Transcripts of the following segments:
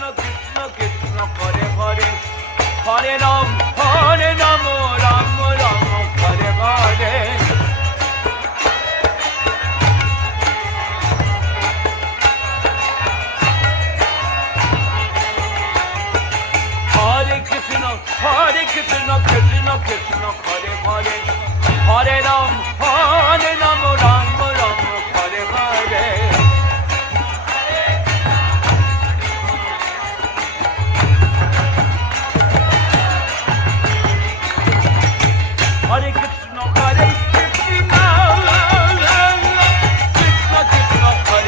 Krishna Krishna Hare Hare Hare Ram Ram Ram Hare Hare Hare Krishna Krishna Krishna Hare Hare Hare Ram Ram Ram Hare Hare Hare Krishna Krishna Krishna Hare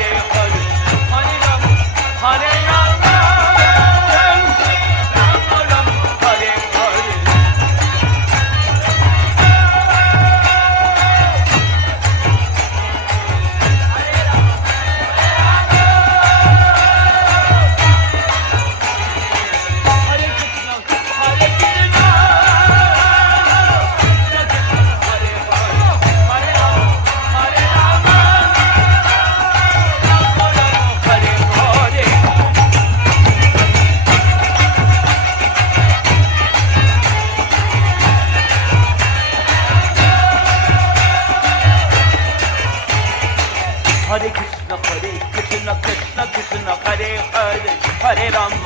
Hare Hare Ram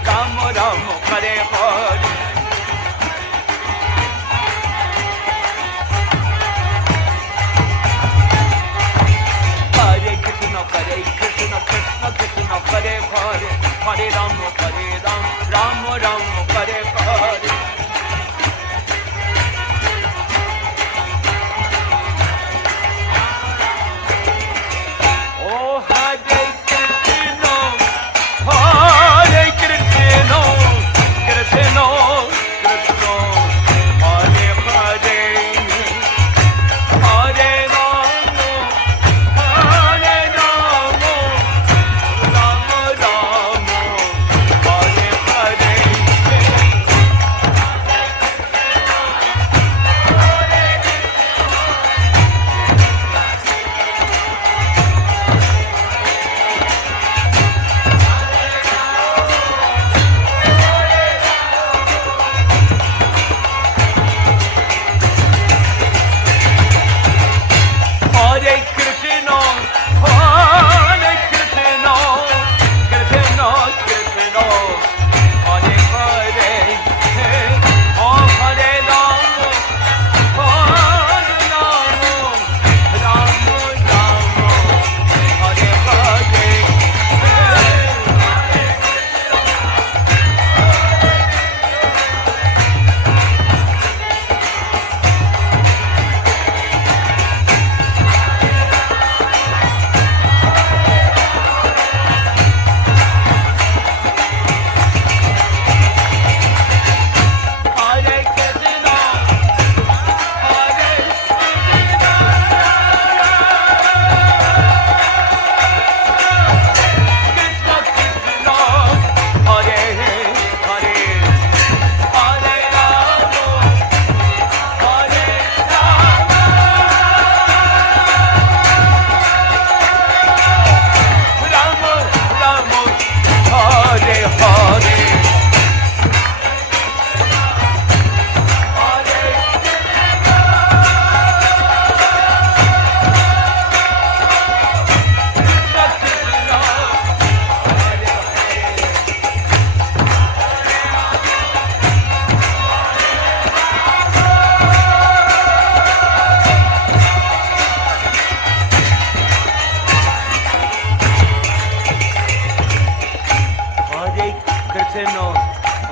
Ram Ram Hare Hare Hare Krishna Krishna Krishna Hare Hare Hare Ram Ram Ram Hare Hare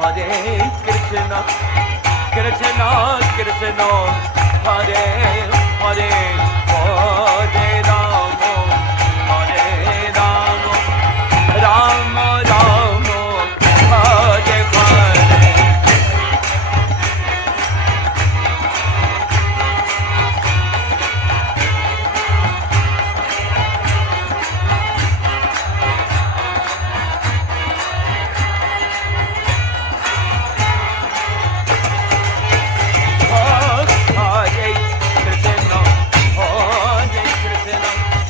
Hare Krishna Krishna Krishna Hare Hare Hare Ram Ram Ram Hare Hare Krishna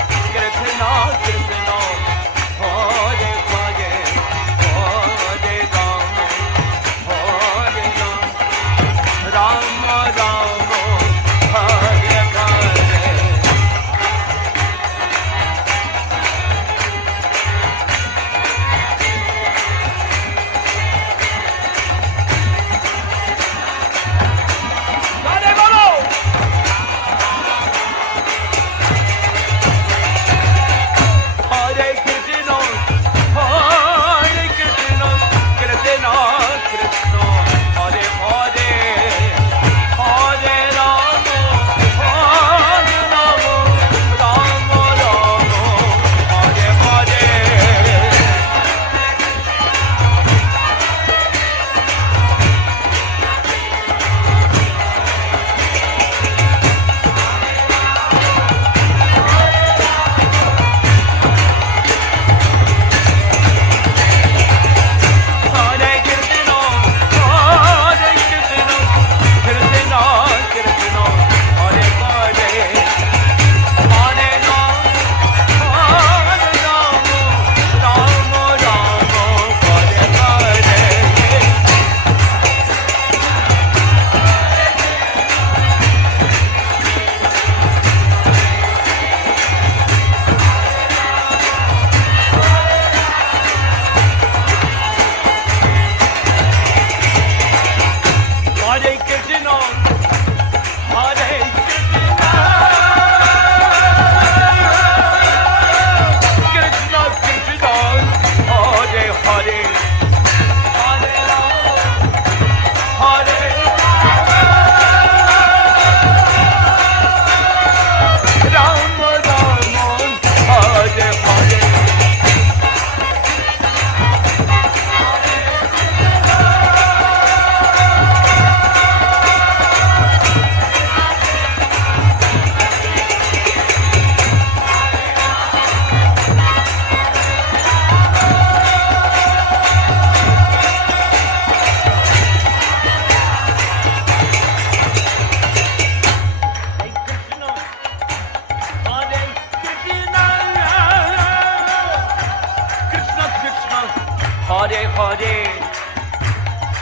Hare Hare,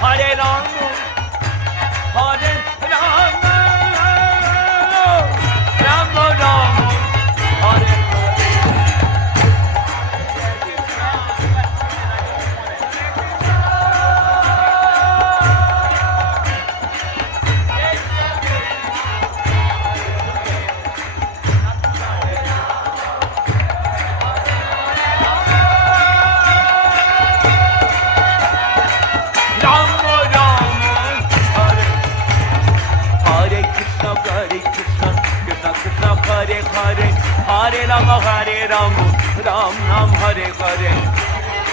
Hare Rama, Hare Rama, Rama Rama, Hare Hare, Hare Rama, Hare Rama, Ram Ram, Hare Hare. Hare Krishna, Hare Krishna, Krishna Krishna, Hare Hare, Hare Rama, Hare Rama, Ram Ram, Hare Hare.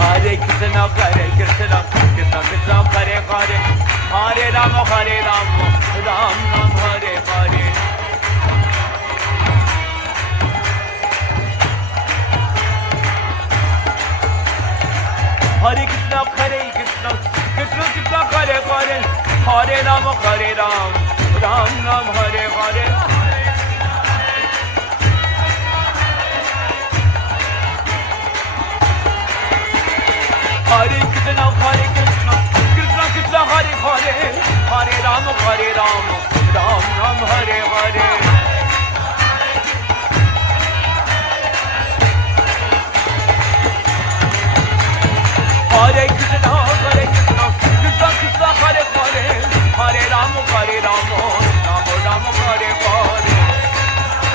Hare Krishna, Hare Krishna, Krishna Krishna, Hare Hare, Hare Rama, Hare Ram, Ram Ram, Hare Hare. Hare Krishna, Hare Krishna, Krishna Krishna, Hare Hare, Hare Rama, Hare Rama, Ram Ram, Hare Hare. Hare Krishna, Hare Krishna, Krishna Krishna, Hare Hare, Hare Rama, Hare Rama, Rama Rama, Hare Hare. Hare Krishna, Hare Krishna, Krishna Krishna, Hare Hare, Hare Rama, Hare Rama, Rama Rama, Hare Hare.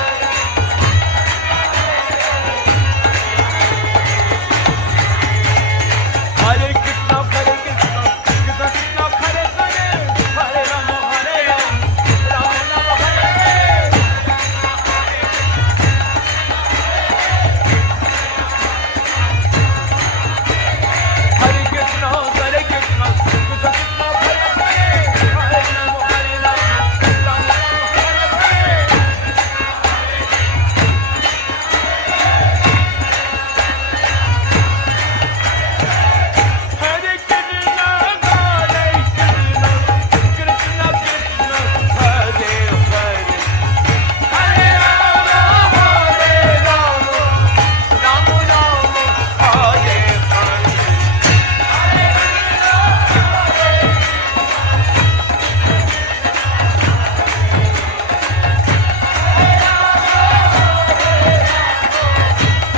Hare Krishna, Hare Krishna, Krishna Krishna, Hare Hare, Hare Rama, Hare Rama, Rama Rama, Hare Hare. Hare Krishna, Hare Krishna, Krishna Krishna, Hare Hare, Hare Rama, Hare Rama, Rama Rama, Hare Hare. Hare Krishna, Hare Krishna,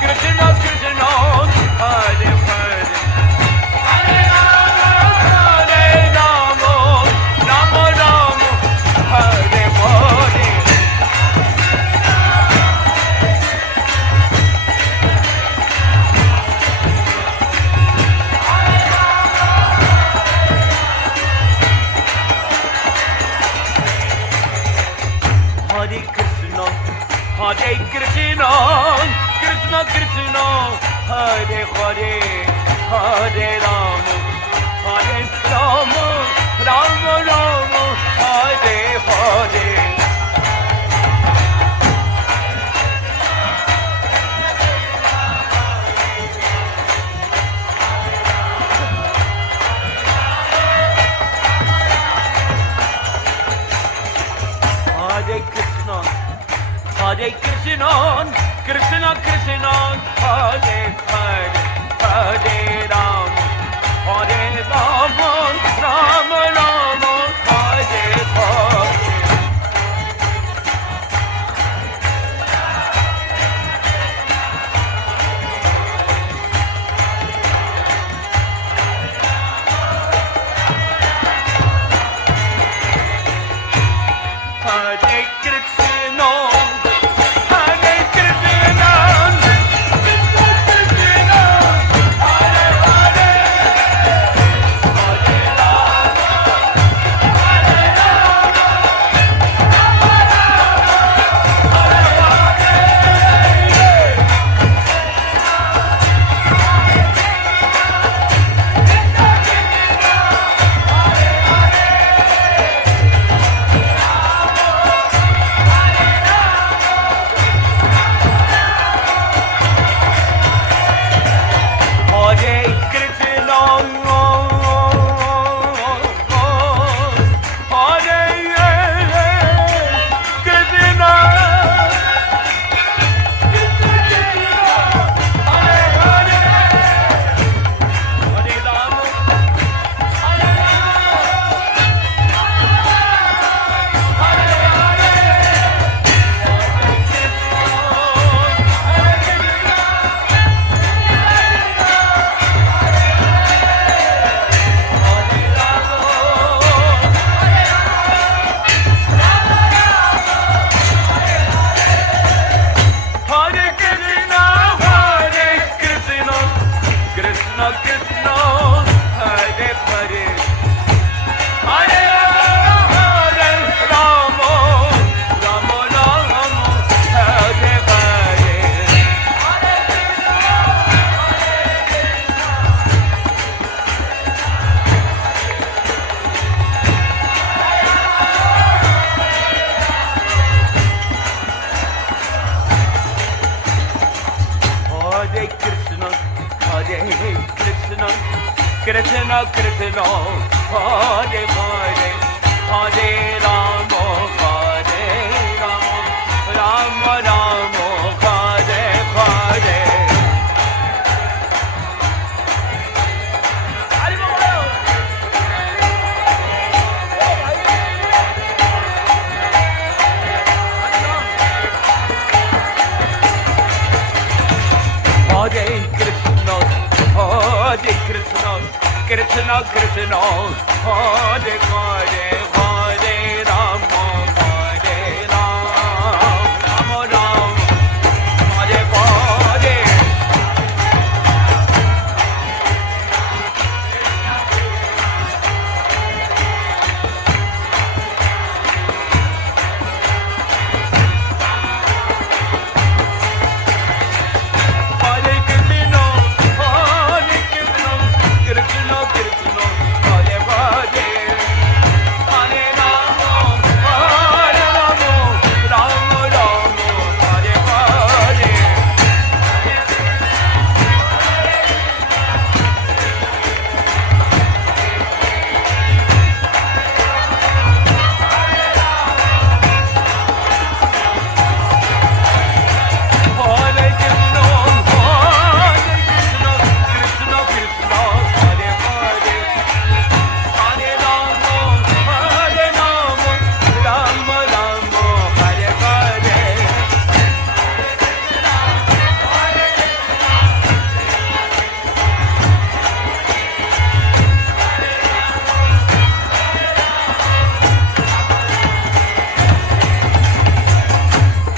Krishna Krishna, Hare Hare, Hare Rama, Hare Rama, Rama Rama, Hare Hare. Hare Krishna, Hare Krishna, Krishna Krishna, Hare Hare, Hare Rama, Hare Rama, Rama Rama, Hare Hare. Hare Krishna, Hare Krishna, Krishna Krishna, Hare Hare, Hare Rama, Hare Rama, Rama Rama, Hare Hare. Hare Krishna, Hare Krishna, Krishna Krishna, Hare Krishna, Krishna Krishna, Hare Hare, Hare Rama, Hare Rama, Rama Rama, Hare Hare. Hare Krishna, Hare Krishna, Krishna Krishna, Hare Hare, Hare Rama, Hare Rama, Rama Rama, Hare Hare. Hare Krishna, Hare Krishna, Krishna Krishna, Hare Hare, Hare Rama, Hare Rama, Rama Rama, Hare Hare. Hare Krishna, Hare Krishna, Krishna Krishna, Hare Hare, Hare Rama, Hare Rama, Rama Rama, Hare Hare.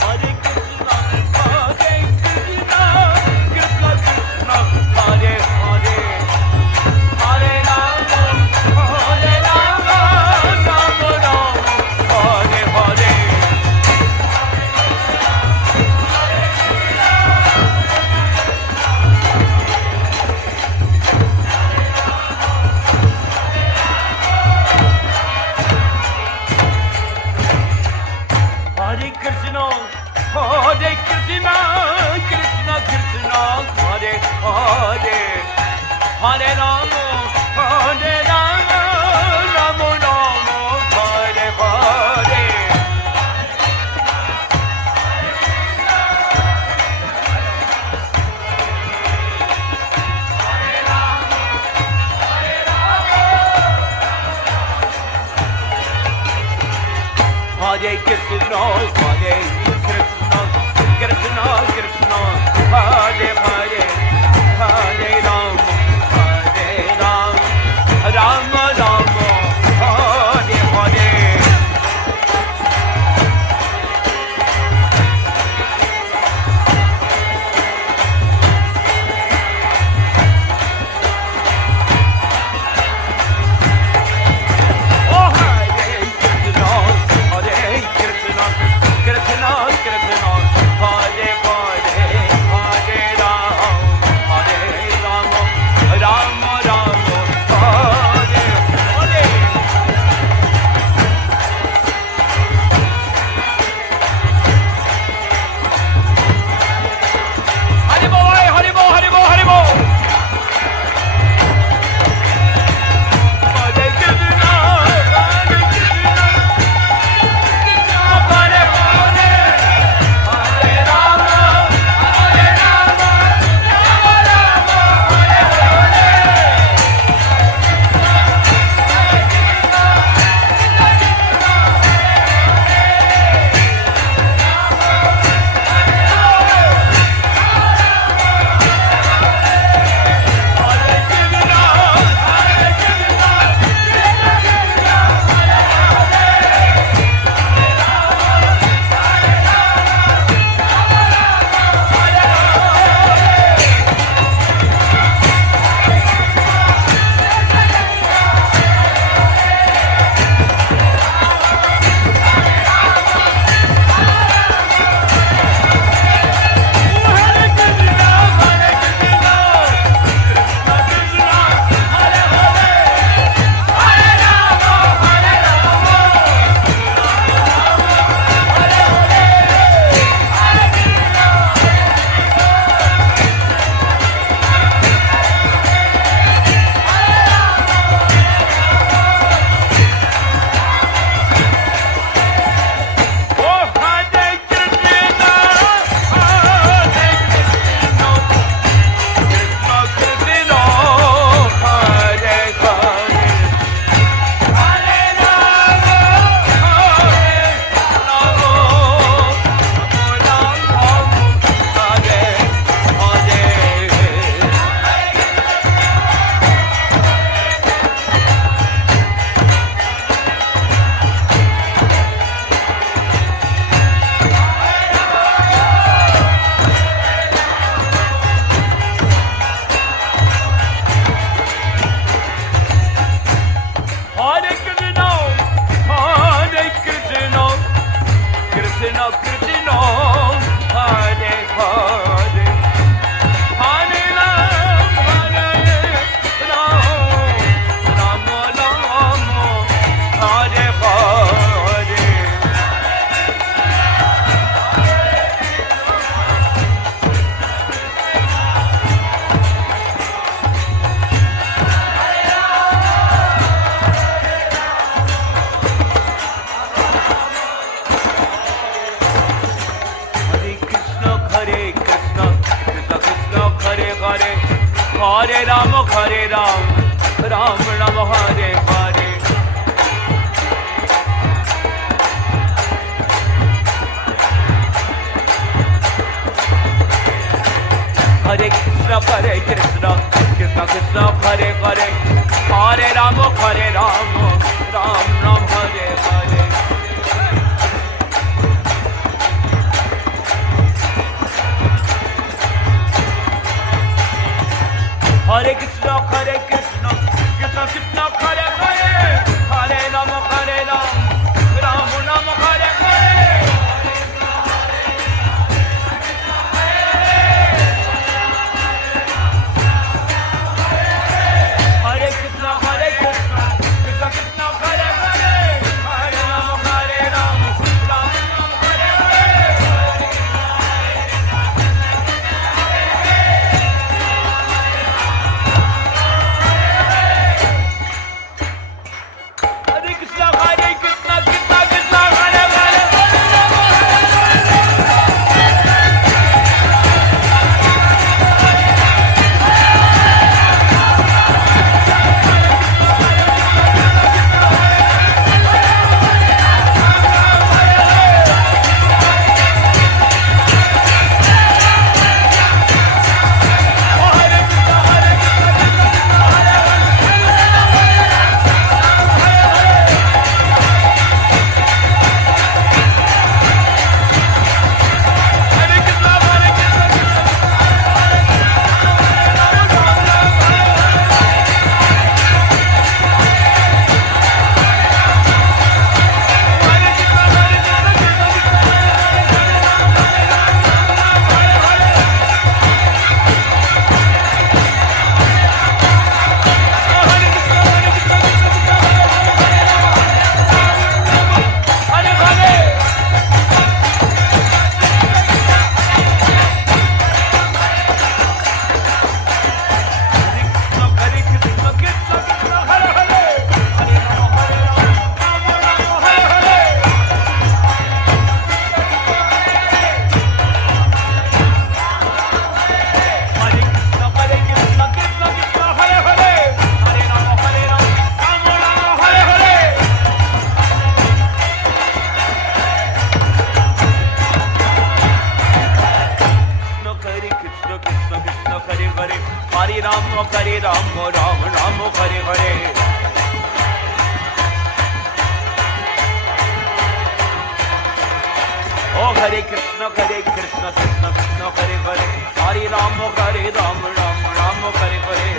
Hare Krishna, Hare Krishna, Krishna Krishna, Hare Hare, Hare Rama, Hare Rama, Rama Rama, Hare Hare. Hare Krishna, Hare Krishna, Krishna Krishna, Hare Hare, Hare Rama, Hare Rama, Rama Rama, Hare Hare. Hare Krishna, Hare Krishna, Krishna Krishna, Hare Hare, Hare Rama, Hare Rama, Rama Rama, Hare Hare. Oh, Hare Krishna, Hare Krishna, Krishna Krishna, Hare Hare, Hare Rama, Hare Hare Ram, Ram Ram Hare Hare. Hare Krishna, Krishna Krishna, Hare Hare. Hare Ram, Ram Ram Hare Hare. Hare Krishna, Krishna Krishna, Hare Hare. Hare Ram, Ram Ram Hare Hare. Hare Krishna, Krishna Krishna, Hare Hare. Hare Ram, Ram Ram Hare Hare. Hare Krishna, Krishna Krishna, Hare Hare. Hare Krishna, Krishna Krishna, Hare Hare. Hare Ram, Ram Ram, Hare Hare. Krishna, Krishna, Hare Hare. Hare Ram, Hare Ram. Ram Ram Hare Hare. Hare Krishna, Krishna Krishna, Hare Hare. Hare Ram, Hare Ram, Ram Ram, Hare Hare.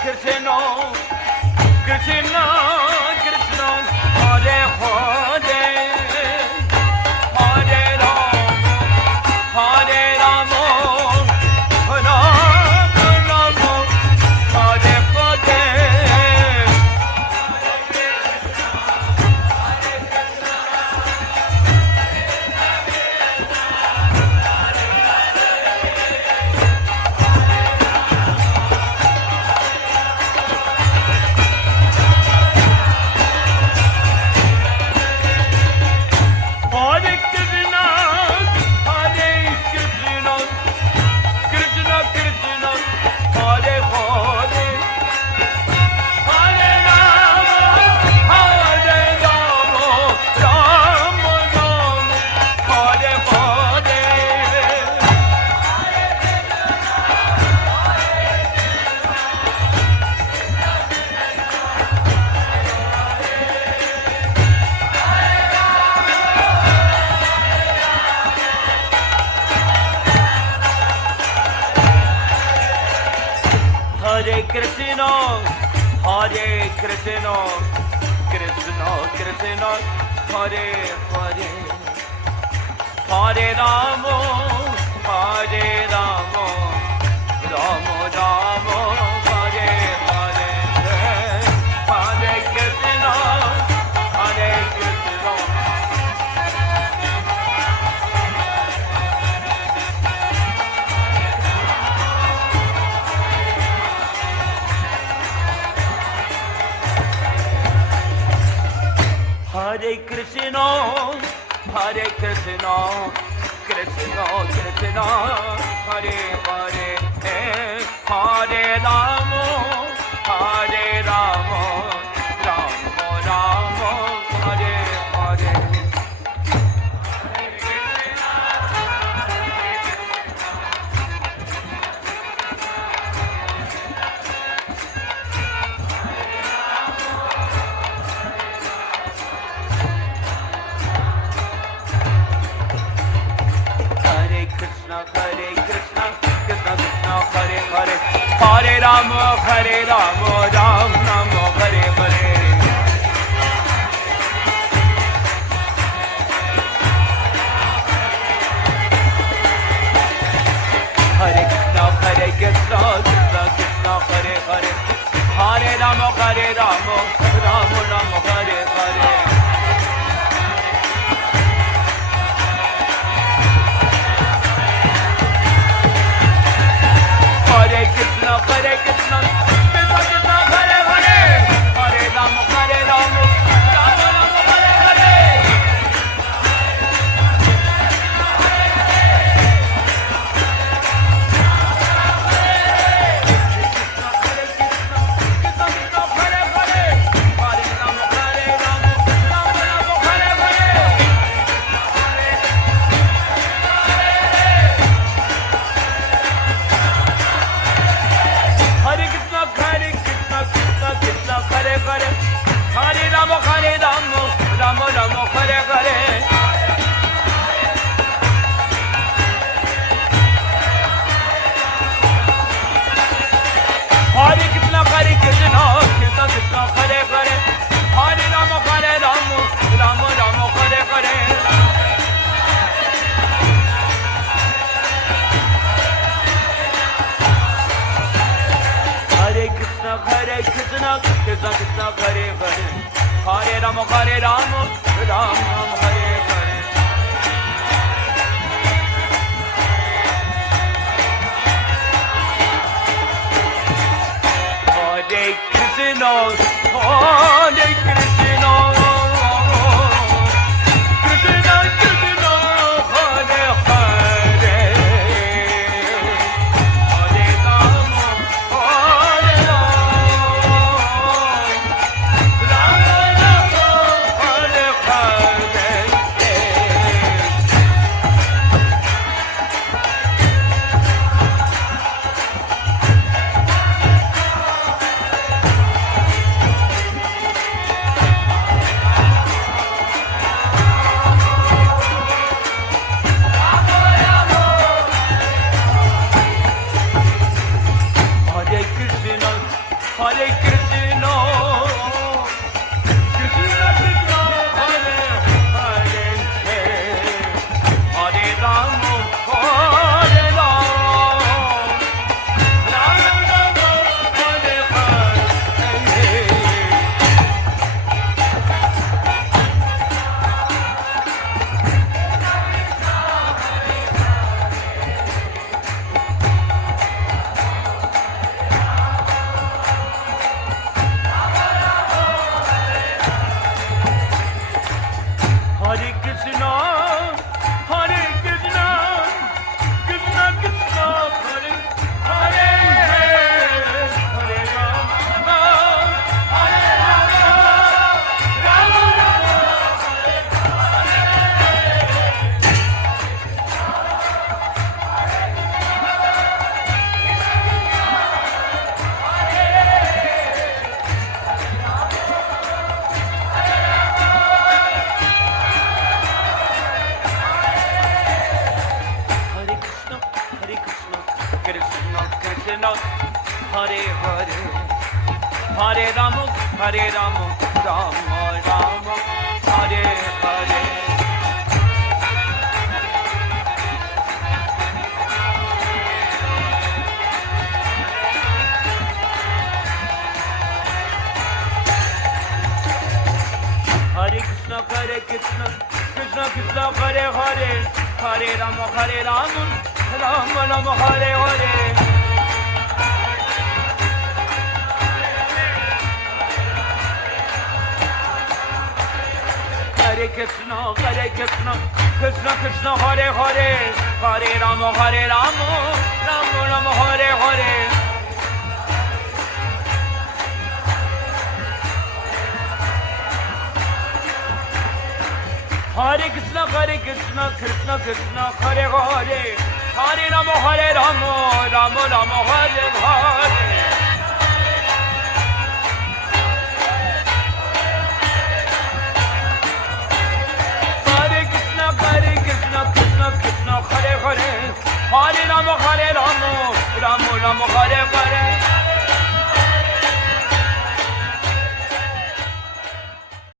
Krishna, Krishna, Krishna, Hare Hare, Hare Ram, Hare Ram, Ram Ram, Hare Hare. Hare Krishna, Krishna Krishna, Hare Hare, Hare Rama, Hare Rama, Rama Rama, Hare Hare, Hare Krishna, Hare Krishna. Hare Krishna, Hare Krishna, Krishna Krishna, Hare Hare, Hare Rama, Hare Rama, Rama Rama, Hare Hare. Hare Krishna, Krishna Krishna, Hare Hare, Hare Rama, Hare Rama, Ram Rama, Hare Hare. Hare Krishna, Krishna Krishna, Hare Hare, Hare Rama, Hare Rama, Ram Rama, Hare Hare. Hare Krishna, Krishna Krishna, Hare Hare, Hare Rama, Hare Rama, Rama Rama, Hare Hare. Hare Krishna, Krishna Krishna, Hare Hare, Hare Rama, Hare Rama, Rama Rama, Hare Hare. Hare Krishna, Krishna Krishna, Hare Hare, Hare Rama, Hare Rama, Rama Rama, Hare Hare. Hare Krishna, Krishna Krishna, Hare Hare, Hare Rama, Hare Rama, Rama Rama, Hare Hare. Hare Krishna, Krishna Krishna, Hare Hare, Hare Rama, Hare Rama, Rama Rama, Hare Hare. Hare Krishna, Hare Krishna, Krishna Krishna, Hare Hare, Hare Rama, Hare Rama, Rama Rama, Hare Hare. Hare Rama, Rama Rama, Hare Hare. Hare Krishna, Krishna Krishna, Hare Hare, Hare Rama, Rama Rama, Hare Hare. Hare Krishna, Krishna Krishna, Hare Hare, Hare Rama, Rama Rama, Hare Hare. Hare Krishna, Krishna Krishna, Hare Hare, Hare Rama, Rama Rama, Hare Hare. Hare Krishna, Krishna Krishna, Hare Hare, Hare Rama, Rama Rama, Hare Hare.